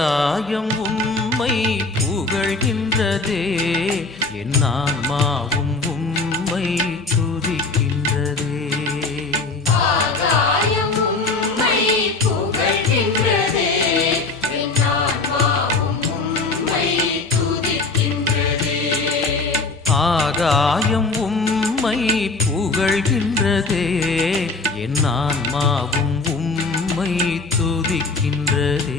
ஆகாயம் உம்மை புகழ்கின்றதே, என் ஆன்மாவும் உம்மை துதிக்கின்றதே. ஆகாயம் உம்மை புகழ்கின்றதே, என் ஆன்மாவும் உம்மை துதிக்கின்றதே. ஆகாயம் உம்மை புகழ்கின்றதே, என் ஆன்மாவும் உம்மை துதிக்கின்றதே.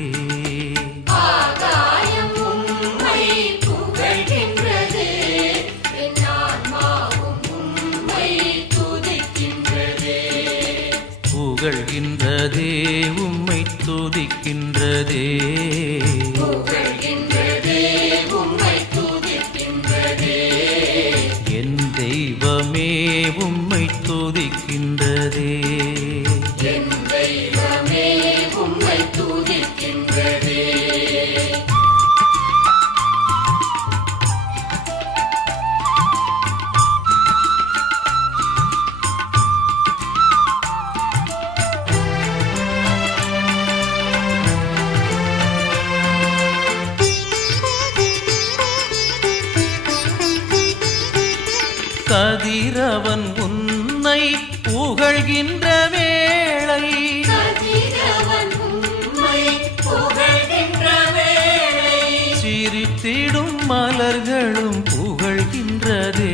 ஆகாயம் உம்மை புகழ்கின்றதே, என் ஆன்மாவும் உம்மை துதிக்கின்றதே. புகழ்கின்றதே உம்மை துதிக்கின்றதே. புகழ்கின்றதே உம்மை துதிக்கின்றதே. என் தெய்வமே உம்மை துதிக்கின்றதே. என் தெய்வமே உம்மை துதிக்கின்றதே. கதிரவன் உன்னை புகழ்கின்ற வேளை, கதிரவன் உம்மை புகழ்கின்ற வேளை, சிரித்திடும் மலர்களும் புகழ்கின்றதே.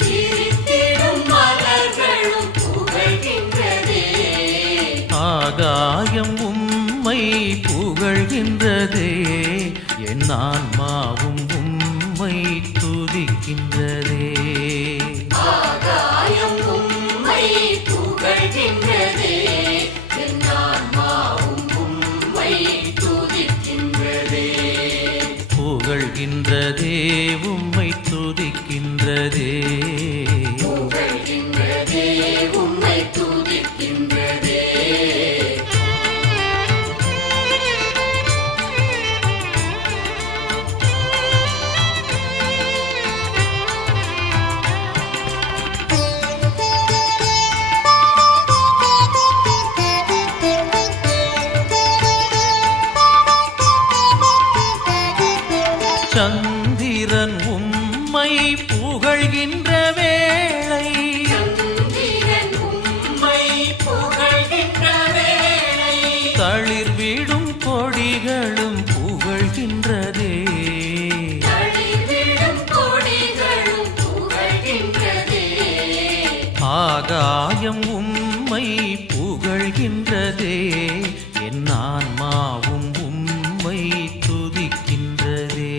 சிரித்திடும் மலர்களும் புகழ்கின்றதே. ஆகாயம் உம்மை புகழ்கின்றதே, என் ஆன்மாவும் உம்மை துதிக்கின்றதே. ஆகாயம் உம்மை புகழ்கின்றதே, என் ஆன்மாவும் உம்மை துதிக்கின்றதே. புகழ்கின்றதே உம்மை துதிக்கின்றதே. புகழ்கின்றதே உம்மை துதிக்கின்றதே. சந்திரன் உம்மை புகழ்கின்ற வேளை, சந்திரன் உம்மை புகழ்கின்ற வேளை, தளிர்விடும் கொடிகளும் புகழ்கின்றதே. தளிர்விடும் கொடிகளும் புகழ்கின்றதே. ஆகாயம் உம்மை புகழ்கின்றதே, என் ஆன்மாவும் உம்மை துதிக்கின்றதே.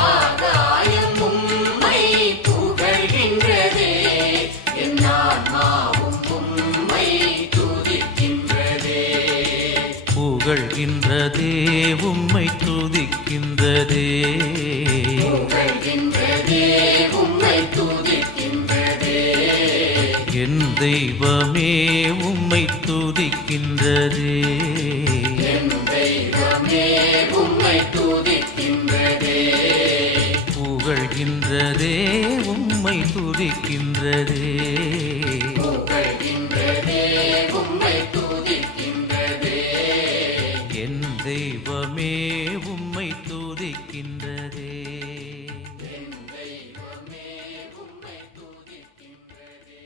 ஆகாயம் உம்மை புகழ்கின்றதே, என் ஆன்மாவும் உம்மை துதிக்கின்றதே. புகழ்கின்றதே உம்மை துதிக்கின்றதே. புகழ்கின்றதே உம்மை துதிக்கின்றதே. என் தெய்வமே உம்மை துதிக்கின்றதே. என் தெய்வமே உம்மை துதிக்கின்றதே. புகழ்கின்றதே உம்மை துதிக்கின்றதே. புகழ்கின்றதே உம்மை துதிக்கின்றதே. என் தெய்வமே உம்மை துதிக்கின்றதே. என் தெய்வமே உம்மை துதிக்கின்றதே.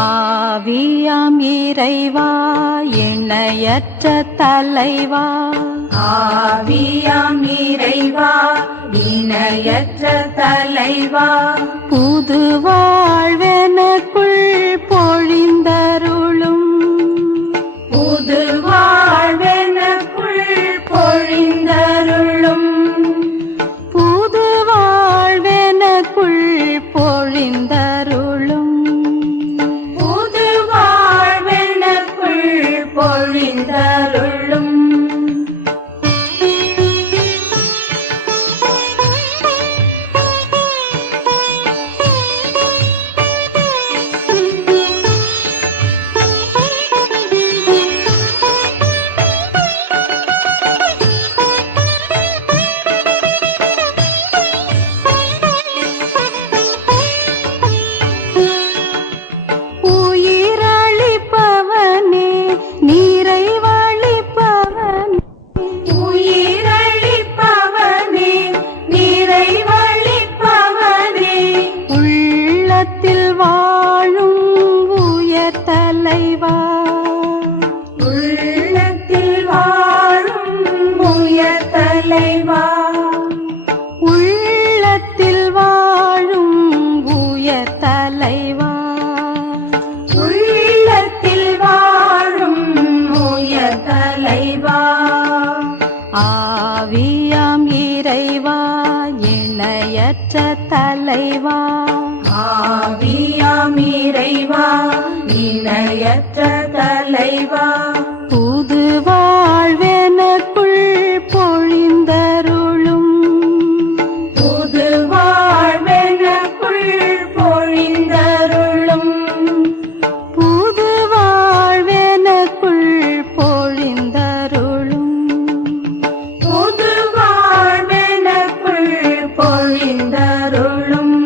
ஆவியாம் இறைவா இணையற்ற தலைவா, ஆவியாம் இறைவா இணையற்ற தலைவா, புது வாழ்வெனக்குள் பொழிந்தருளும், புது வாழ்வெனக்குள் பொழிந்தருளும், புது வாழ்வெனக்குள் பொழிந்தருளும், புது வாழ்வெனக்குள் பொழிந்தருளும். ஆவியாம் இறைவா இணையற்ற தலைவா ஆவியாம் இறைவா இணையற்ற தலைவா புது வாழ்வெனக்குள் பொழிந்தருளும் புது வாழ்வெனக்குள் பொழிந்தருளும் புது வாழ்வெனக்குள் பொழிந்தருளும் புது வாழ்வெனக்குள் பொழிந்தருளும்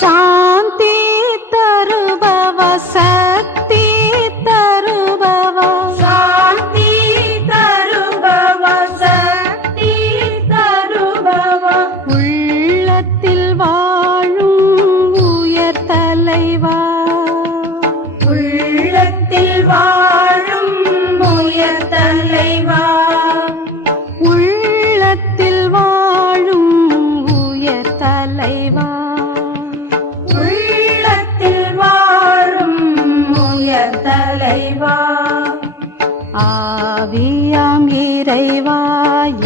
சாந்தி தருபவ சக்தி தருபவ சாந்தி தருபவ சக்தி தருபவ உள்ளத்தில் வாழும் உயர் தலைவா உள்ளத்தில் வாழும் உயர் தலைவா உள்ளத்தில் வாழும் உயர் தலைவா உள்ளத்தில் வாழும் உயர் தலைவா ஆவியாம் இறைவா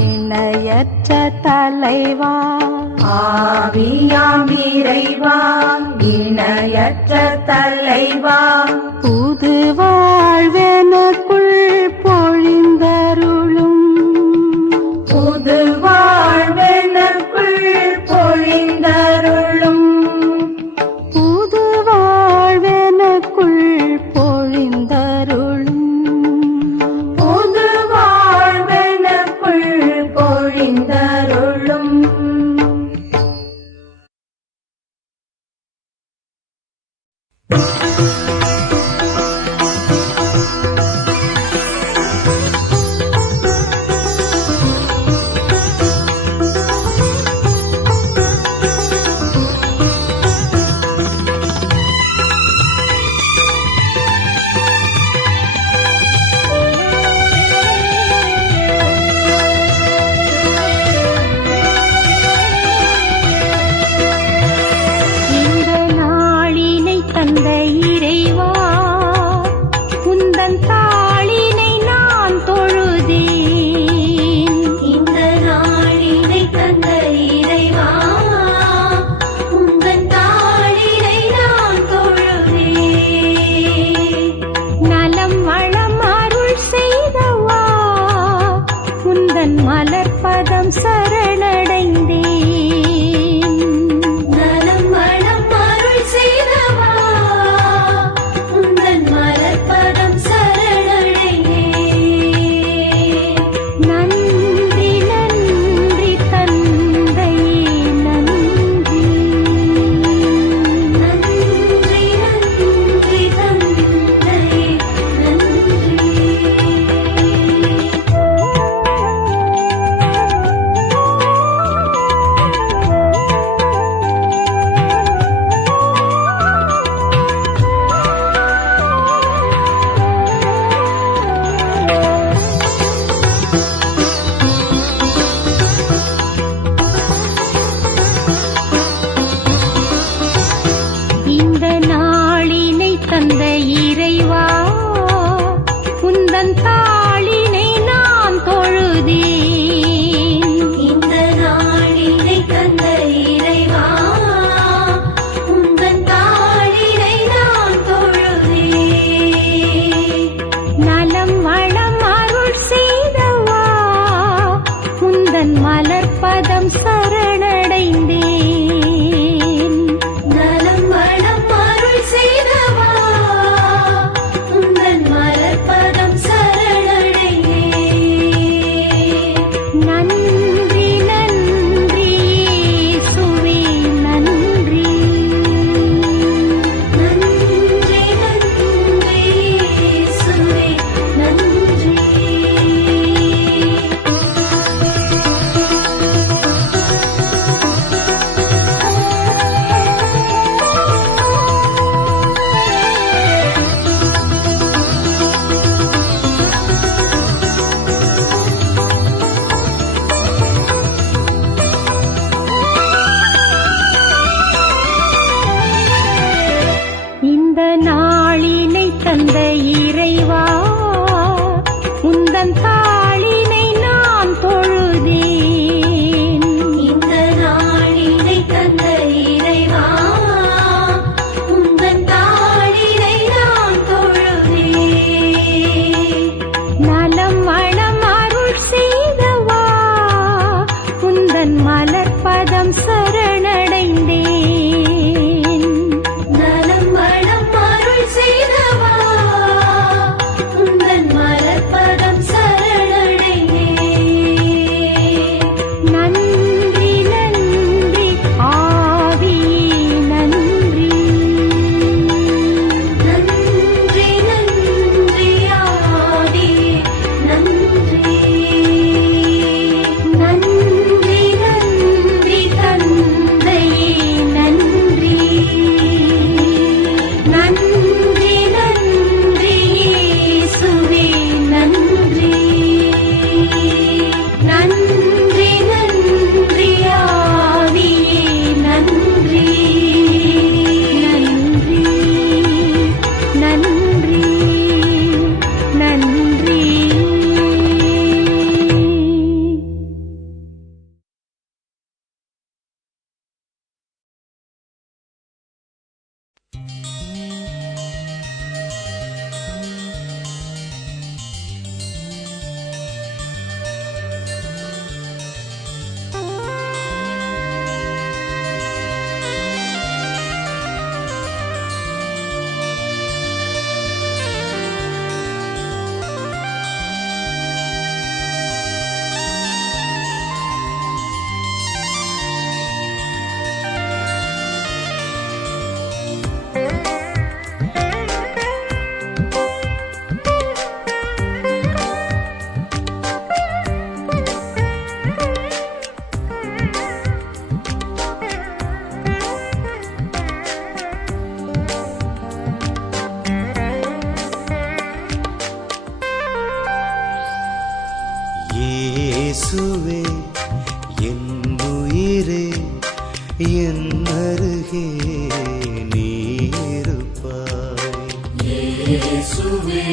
இணையற்ற தலைவா ஆவியாம் இறைவா இணையற்ற தலைவா புது வாழ்வெனக்குள் பொழிந்தருளும் புது வாழ்வெனக்குள் பொழிந்தருளும் புது வாழ்வெனக்குள் பொழிந்தருளும் புது வாழ்வெனக்குள் பொழிந்தருளும் இந்த நாளினை தந்த இறைவா உந்தன் தாளினை நான் தொழுதேன் இந்த நாளினை தந்த இறைவா உந்தன் தாளினை நான் தொழுதேன் நலம் வளம் அருள் செய்தவா உந்தன் மலர்பதம் சரணடைந்தேன் நலம் வளம் அருள் செய்தவா உந்தன் மலர்பதம் சரணடைந்தேன் நன்றி நன்றி தந்தையே நன்றி நன்றி நன்றி தந்தையே நன்றி இந்த நாளினை தந்த இறைவா உந்தன் தாளினை நான் தொழுதேன் இந்த நாளினை தந்த இறைவா உந்தன் தாளினை நான் தொழுதேன் நலம் வளம் அருள் செய்தவா உந்தன் மலர்பதம் சரணடைந்தேன் நலம் வளம் அருள் செய்தவா உந்தன் மலர்பதம் சரணடைந்தேன் நன்றி நன்றி இயேசுவே நன்றி நன்றி நன்றி இயேசுவே நன்றி என் அருகே நீ இருப்பாய். இயேசுவே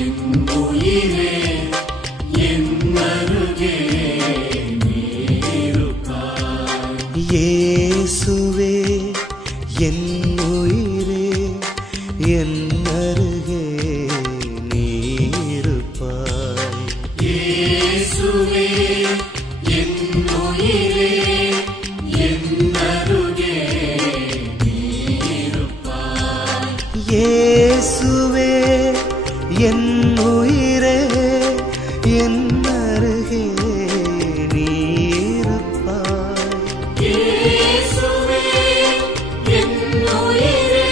என் உயிரே என் அருகே நீ இருப்பாய். இயேசுவே என் உயிரே என் அருகே நீ இருப்பாய். இயேசுவே என் உயிரே என் அருகே நீ இருப்பாய். இயேசுவே என் உயிரே என் அருகே நீ இருப்பாய். இயேசுவே என் உயிரே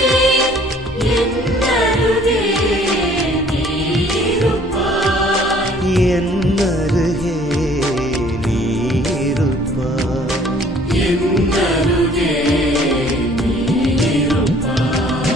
என் அருகே நீ இருப்பாய். என் அருகே நீ இருப்பாய். என் அருகே நீ இருப்பாய்.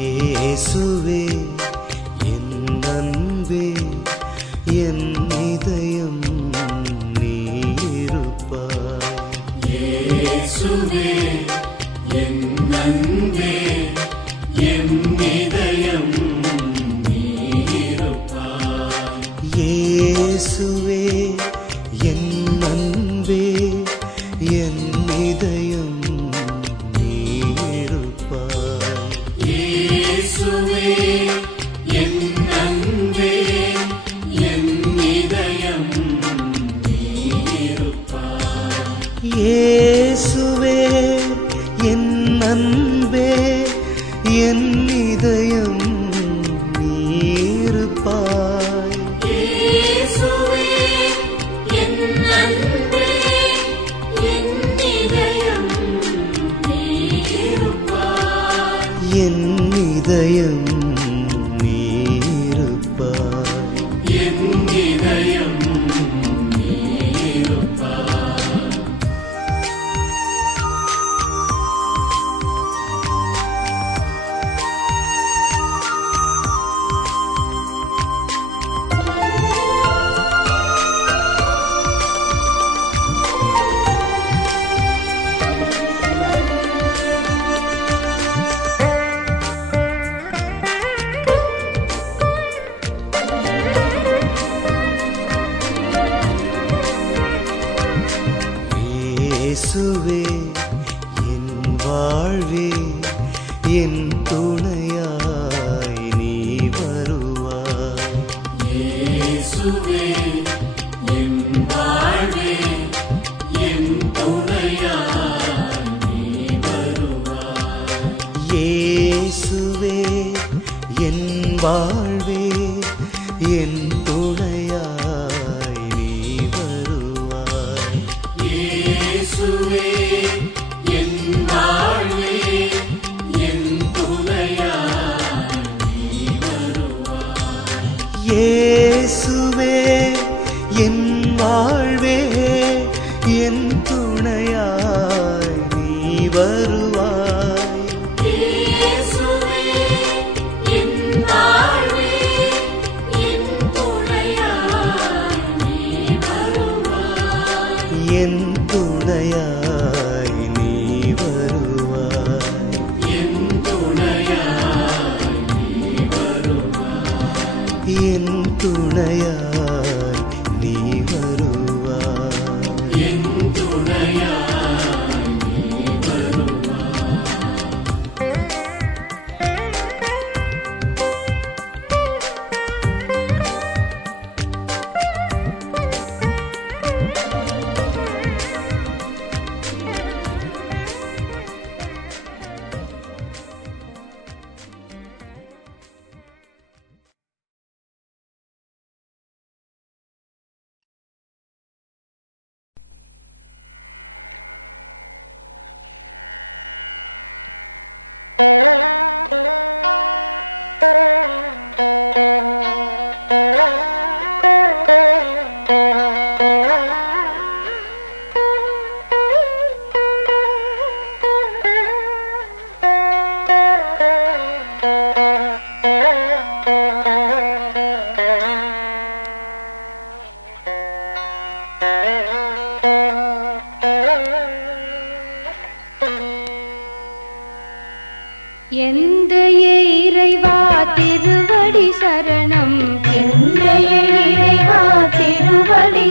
இயேசுவே என் அன்பே என் இதயம் நீ இருப்பாய். இயேசுவே என் அன்பே என் இதயம் நீ இருப்பாய். இயேசுவே என் அன்பே என் இதயம் நீ இருப்பாய். இயேசுவே என் அன்பே என் இதயம் நீ இருப்பாய். இயேசுவே என் அன்பே என் இதயம் நீ இருப்பாய். இயேசுவே என் அன்பே என் இதயம் நீ இருப்பாய். என் இதயம் நீ இருப்பாய். என் இதயம் நீ இருப்பாய். இயேசுவே என் வாழ்வே என் துணையாய் நீ வருவாய். இயேசுவே என் வாழ்வே என் துணையாய் நீ வருவாய். இயேசுவே என் வாழ்வே என் துணையாய் நீ வருவாய். இயேசுவே என் வாழ்வே என் துணையாய் நீ வருவாய். இயேசுவே என் வாழ்வே என் துணையாய் நீ வருவாய். இயேசுவே என் வாழ்வே என் துணையாய் நீ வருவாய். என் துணையாய் நீ வருவாய். என் துணையாய் நீ வருவாய். என் துணையாய் நீ வருவாய். என் துணையாய்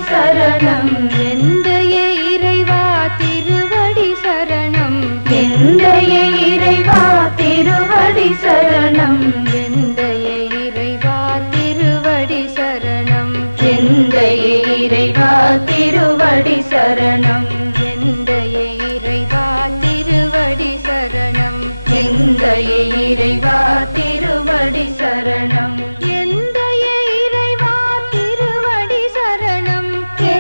சரணம் எந்தைய இறைவா திருவடி சரணம் எந்தைய இறைவா திருவடி சரணம் எந்தைய இறைவா திருவடி சரணம் எந்தைய இறைவா திருவடி சரணம் எந்தைய இறைவா திருவடி சரணம் எந்தைய இறைவா திருவடி சரணம் எந்தைய இறைவா திருவடி சரணம்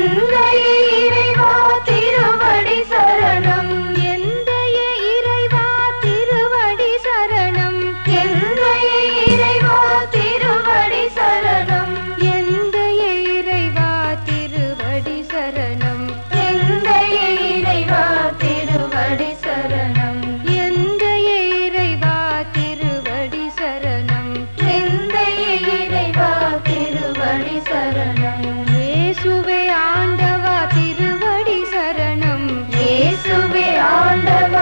எந்தைய இறைவா திருவடி சரணம் எந்தைய இறைவா திருவடி சரணம் எந்தைய இறைவா திருவடி சரணம் எந்தைய இறைவா திருவடி சரணம் எந்தைய இறைவா திருவடி சரணம் எந்தைய இறைவா திருவடி சரணம் எந்தைய இறைவா திருவடி சரணம் இயேசுவே ஆண்டவா திருவடி சரணம் இயேசுவே ஆண்டவா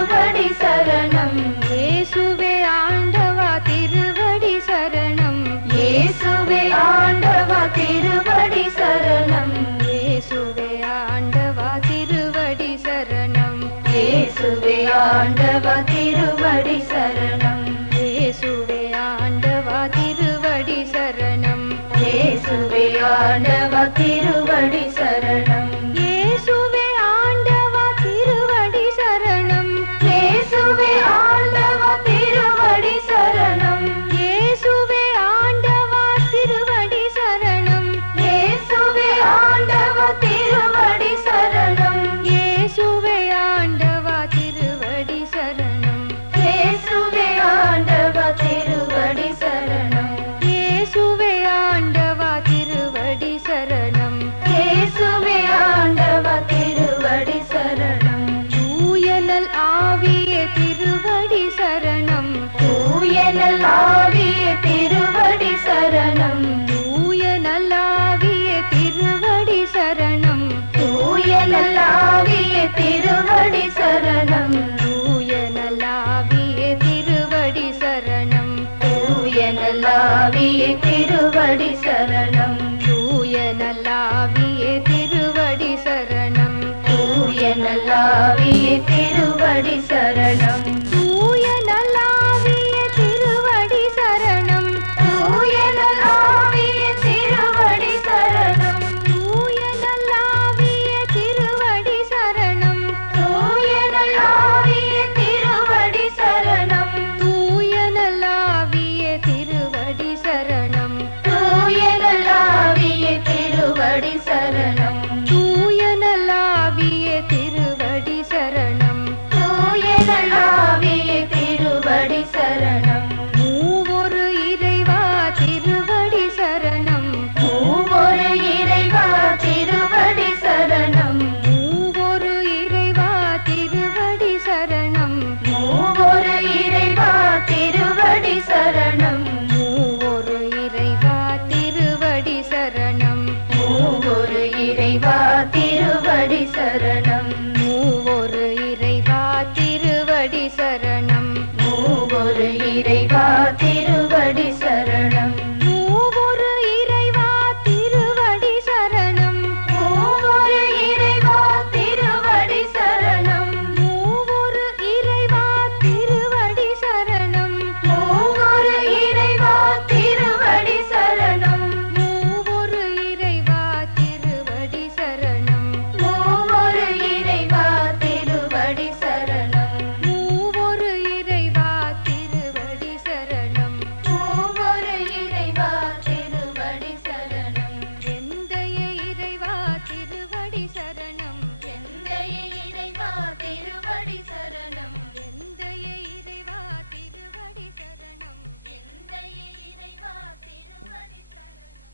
திருவடி சரணம் இயேசுவே ஆண்டவா திருவடி சரணம் இயேசுவே ஆண்டவா திருவடி சரணம் இயேசுவே ஆண்டவா திருவடி சரணம் இயேசுவே ஆண்டவா திருவடி சரணம் இயேசுவே ஆண்டவா திருவடி சரணம் இயேசுவே ஆண்டவா திருவடி சரணம் இயேசுவே ஆண்டவா திருவடி சரணம் இயேசுவே ஆண்டவா திருவடி சரணம் இயேசுவே ஆண்டவா திருவடி சரணம் இயேசுவே ஆண்டவா திருவடி சரணம் இயேசுவே ஆண்டவா திருவடி சரணம் இயேசுவே ஆண்டவா திருவடி சரணம் இயேசுவே ஆண்டவா திருவடி சரணம் இயேசுவே ஆண்டவா திருவடி சரணம் தூயனல் ஆவிய திருவடி சரணம் தூயனல் ஆவிய திருவடி சரணம் தூயனல் ஆவிய திருவடி சரணம் தூயனல் ஆவிய திருவடி சரணம் தூயனல் ஆவிய திருவடி சரணம் தூயனல் ஆவிய திருவடி சரணம் தூயனல் ஆவிய திருவடி சரணம் தூயனல் ஆவிய திருவடி சரணம் தூயனல் ஆவிய திருவடி சரணம் தூயனல் ஆவிய திருவடி சரணம் தூயனல் ஆவிய திருவடி சரணம் தூயனல் ஆவிய திருவடி சரணம் தூயனல் ஆவிய திருவடி சரணம் தூயனல் ஆவிய திருவடி சரணம் தூயனல் ஆவிய திருவடி சரணம் தூயனல் ஆவிய திருவடி சரணம் மூவொரு இறைவா திருவடி சரணம் மூவொரு இறைவா திருவடி சரணம் மூவொரு இறைவா திருவடி சரணம் மூவொரு இறைவா திருவடி சரணம் மூவொரு இறைவா திருவடி சரணம் மூவொரு இறைவா திருவடி சரணம் மூவொரு இறைவா திருவடி சரணம் மூவொரு இறைவா திருவடி சரணம் மூவொரு இறைவா திருவடி சரணம் மூவொரு இறைவா திருவடி சரணம் மூவொரு இறைவா திருவடி சரணம் மூவொரு இறைவா திருவடி சரணம் மூவொரு இறைவா திருவடி சரணம் மூவொரு இறைவா திருவடி சரணம் மூவொரு இறைவா திருவடி சரணம் மூவொரு இறைவா திருவடி சரணம் எந்தைய இறைவா திருவடி சரணம் எந்தைய இறைவா திருவடி சரணம் எந்தைய இறைவா திருவடி சரணம் எந்தைய இறைவா திருவடி சரணம்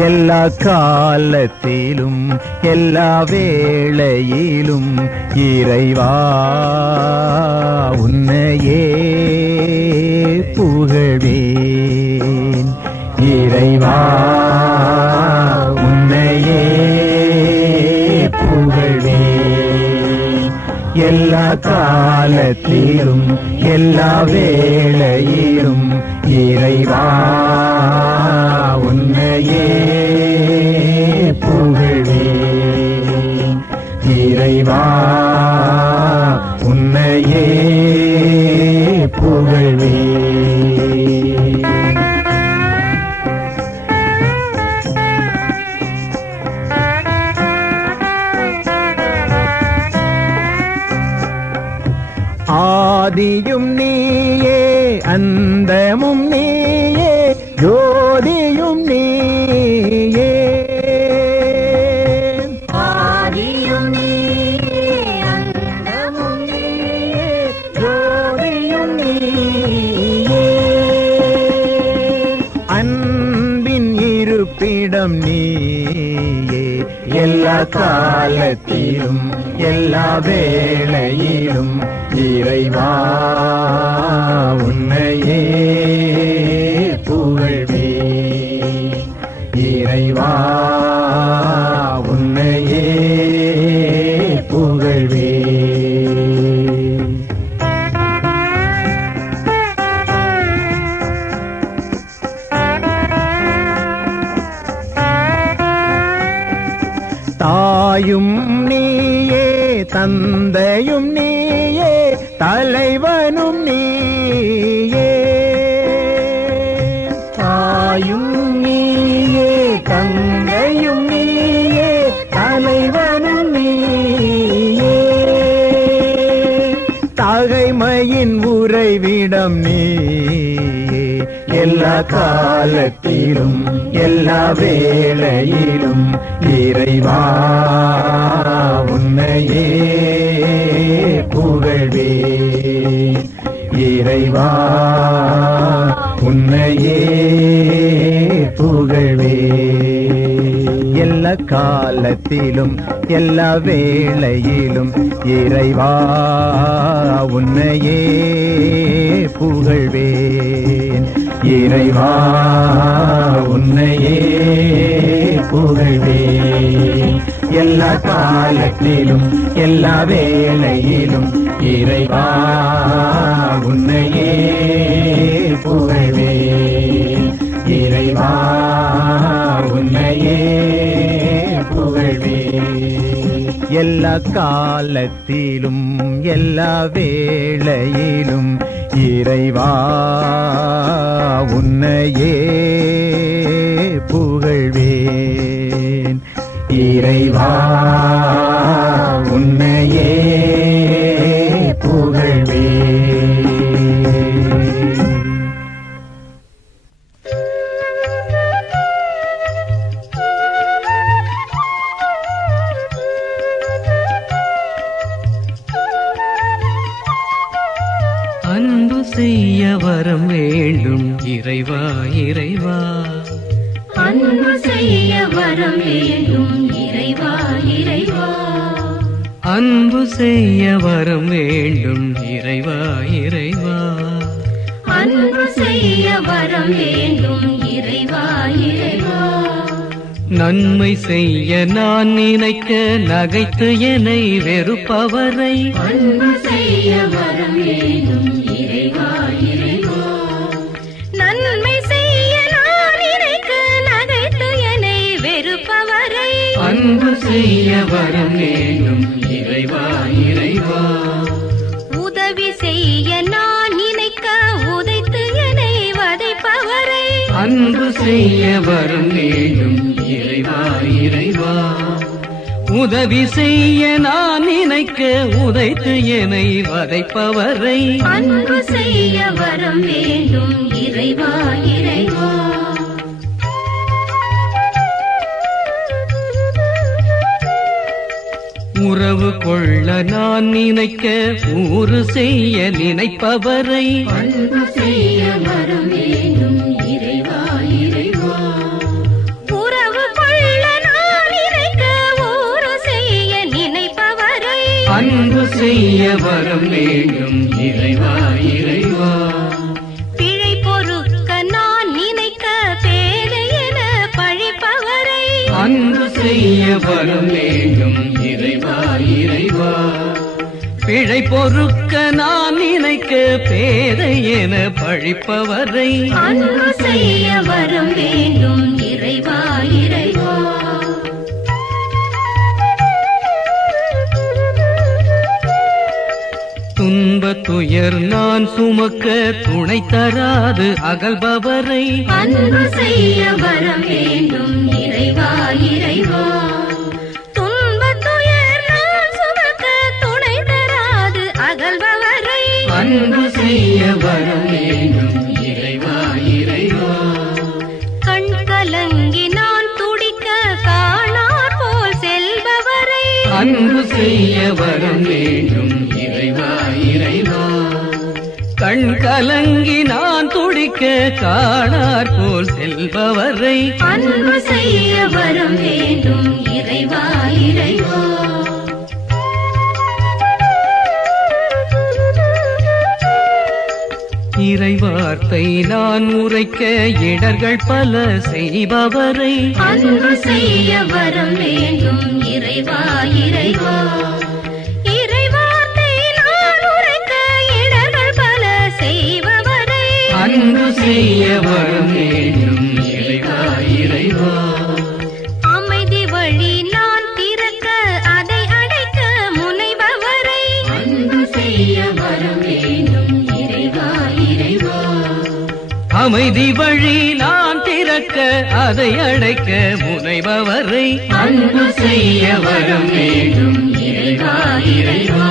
எல்லா காலத்திலும் எல்லா வேளையிலும் இறைவா உன்னையே புகழ்வேன் இறைவா காலத்திலும் எல்லா வேளையிலும் இறைவா உன்னையே புகழ்வேன். இறைவா உன்னையே புகழ்வேன். ஆதியும் நீயே அந்தமும் நீயே ஜோதியும் நீயே. ஆதியும் நீயே அந்தமும் நீயே ஜோதியும் நீயே. அன்பின் இருப்பிடம் நீயே எல்லா காலத்திலும் எல்லா வேளையிலும் இறைவா உன்னையே புகழ்வேன். இறைவா உன்னையே புகழ்வேன். தாயும் நீயே தந்தையும் நீயே தலைவனும் நீயே. தாயும் நீயே தந்தையும் நீயே தலைவனும் நீயே. தகைமையின் உறைவிடம் நீயே எல்லா காலத்திலும் எல்லா வேளையிலும் இறைவா உன்னையே புகழ்வேன். இறைவா உன்னையே புகழ்வேன். எல்லா காலத்திலும் எல்லா வேளையிலும் இறைவா உன்னையே புகழ்வேன். இறைவா உன்னையே புகழ்வேன். எல்லா காலத்திலும் எல்லா வேளையிலும் இறைவா உன்னையே புகழ்வேன். இறைவா உன்னையே புகழ்வேன். எல்லா காலத்திலும் எல்லா வேளையிலும் இறைவா உன்னையே புகழ்வேன். இறைவா உன்னையே புகழ்வேன். அன்பு செய்ய வரம் வேண்டும் இறைவா இறைவா. அன்பு செய்ய வரம் வேண்டும் இறைவா இறைவா. அன்பு செய்ய வரம் வேண்டும் இறைவா இறைவா. அன்பு செய்ய வரம் வேண்டும் இறைவா இறைவா. நன்மை செய்ய நான் நினைக்க நகைத்து என்னை வெறுப்பவரை அன்பு செய்ய வரம் வேண்டும் இறைவா இறைவா. நன்மை செய்ய நான் நினைக்க நகைத்து என்னை வெறுப்பவரை அன்பு செய்ய வரம் வேண்டும் இறைவா இறைவா. உதவி செய்ய நான் நினைக்க உதைத்து என்னை வதைப்பவரை அன்பு செய்ய வரம் வேண்டும் இறைவா இறைவா. உதவி செய்ய நான் நினைக்க உதைத்து என்னை வதைப்பவரை அன்பு செய்ய வரம் வேண்டும் இறைவா இறைவா. உறவு கொள்ள நான் நினைக்க ஊறு செய்ய நினைப்பவரை அன்பு செய்ய வரம் வேண்டும் இறைவா இறைவா. உறவு கொள்ள நான் நினைக்க ஊறு செய்ய நினைப்பவரை அன்பு செய்ய வரம் வேண்டும் இறைவா இறைவா. பிழை பொறுக்க நான் நினைக்க பேதை என பழிப்பவரை அன்பு செய்ய வரம் வேண்டும் இறைவா இறைவா. பிழை பொறுக்க நான் நினைக்க பேதை என பழிப்பவரை அன்பு செய்ய வரம் வேண்டும் இறைவா இறைவா. துன்ப துயர் நான் சுமக்க துணை தராது அகல்பவரை அன்பு செய்ய வரம் வேண்டும் இறைவா இறைவா. துன்பத் துயர் நான் சுமக்க துணை தராது அகல்பவரை அன்பு செய்ய வரம் வேண்டும் இறைவா இறைவா. கண் கலங்கி நான் துடிக்க காணார் போல் செல்பவரை அன்பு செய்ய வரம் வேண்டும் இறைவா இறைவா. கண் கலங்கி நான் துடிக்க காணார் போல் செல்பவரை அன்பு செய்ய வரம் வேண்டும் இறைவா இறைவா. இறைவார்த்தை நான் உரைக்க இடர்கள் பல செய்பவரை அன்பு செய்ய வரம் வேண்டும் இறைவா இறைவா. இறைவார்த்தை நான் உரைக்க இடர்கள் பல செய்பவரை அன்பு செய்ய வரம் வேண்டும் இறைவா இறைவா. அமைதி வழி நான் திறக்க அதை அடைக்க முனைபவரை அன்பு செய்ய வரம் வேண்டும் இறைவா இறைவா. அமைதி வழி நான் திறக்க அதை அடைக்க முனைபவரை அன்பு செய்ய வரம் வேண்டும் இறைவா இறைவா.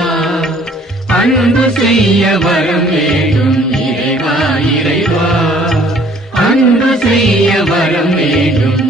அன்பு செய்ய வரம் வேண்டும் இறைவா இறைவா. அன்பு செய்ய வரம் வேண்டும்